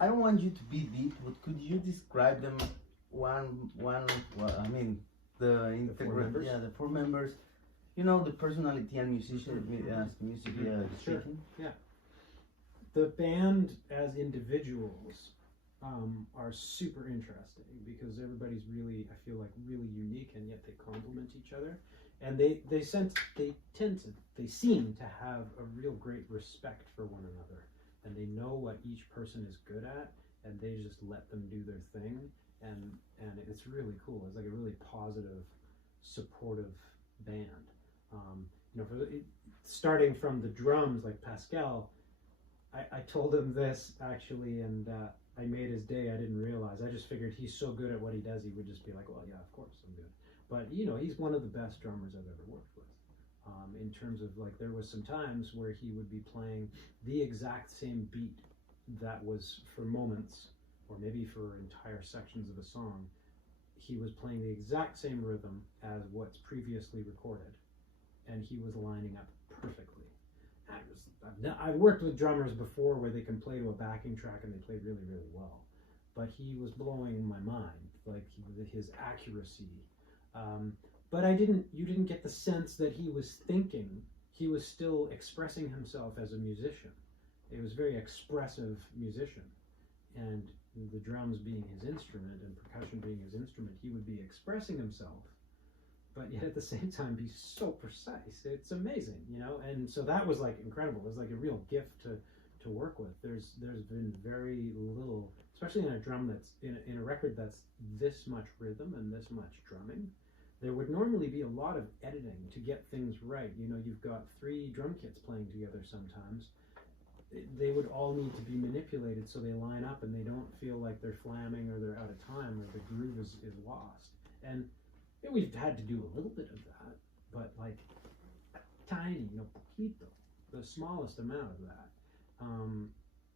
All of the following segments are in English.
I don't want you to be deep, but could you describe them one? Well, I mean, the integral, yeah, the four members. You know, the personality and musician, music Sure. speaking. Yeah. The band as individuals are super interesting because everybody's really, I feel like, really unique, and yet they complement each other, and they seem to have a real great respect for one another, and they know what each person is good at, and they just let them do their thing, and it's really cool. It's like a really positive, supportive band. You know, starting from the drums, like Pascal, I told him this actually, and I made his day. I didn't realize. I just figured he's so good at what he does, he would just be like, well, yeah, of course I'm good. But you know, he's one of the best drummers I've ever worked with. In terms of, like, there was some times where he would be playing the exact same beat that was for moments, or maybe for entire sections of a song. He was playing the exact same rhythm as what's previously recorded, and he was lining up perfectly. I've worked with drummers before where they can play to a backing track and they play really, really well, but he was blowing my mind, like his accuracy. But you didn't get the sense that he was thinking. He was still expressing himself as a musician. It was a very expressive musician, and the drums being his instrument and percussion being his instrument, he would be expressing himself, but yet at the same time be so precise. It's amazing, you know. And so that was like incredible. It was like a real gift to work with. There's been very little, especially in a drum that's in a record that's this much rhythm and this much drumming. There would normally be a lot of editing to get things right. You know, you've got 3 drum kits playing together sometimes. They would all need to be manipulated so they line up and they don't feel like they're flamming or they're out of time or the groove is lost. And we've had to do a little bit of that, but like tiny, you know, poquito, the smallest amount of that.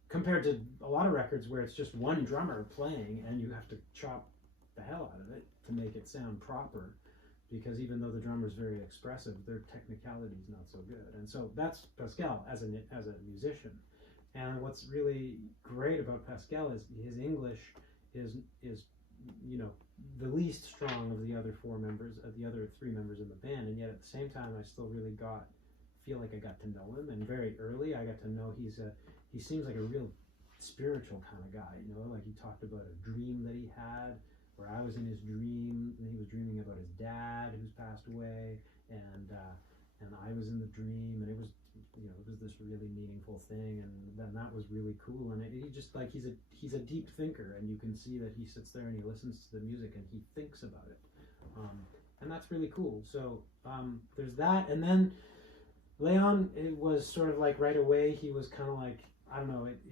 Compared to a lot of records where it's just one drummer playing and you have to chop the hell out of it to make it sound proper, because even though the drummer's very expressive, their technicality is not so good. And so that's Pascal as a musician. And what's really great about Pascal is his English is you know, the least strong of the other 3 members in the band, and yet at the same time I still really feel like I got to know him, and very early I got to know he seems like a real spiritual kind of guy, you know. Like, he talked about a dream that he had where I was in his dream, and he was dreaming about his dad who's passed away, and I was in the dream, and it was, you know, it was this really meaningful thing, and then that was really cool. And he just, like, he's a deep thinker, and you can see that he sits there and he listens to the music and he thinks about it, and that's really cool. So there's that. And then Leon, it was sort of like right away he was kind of like, I don't know,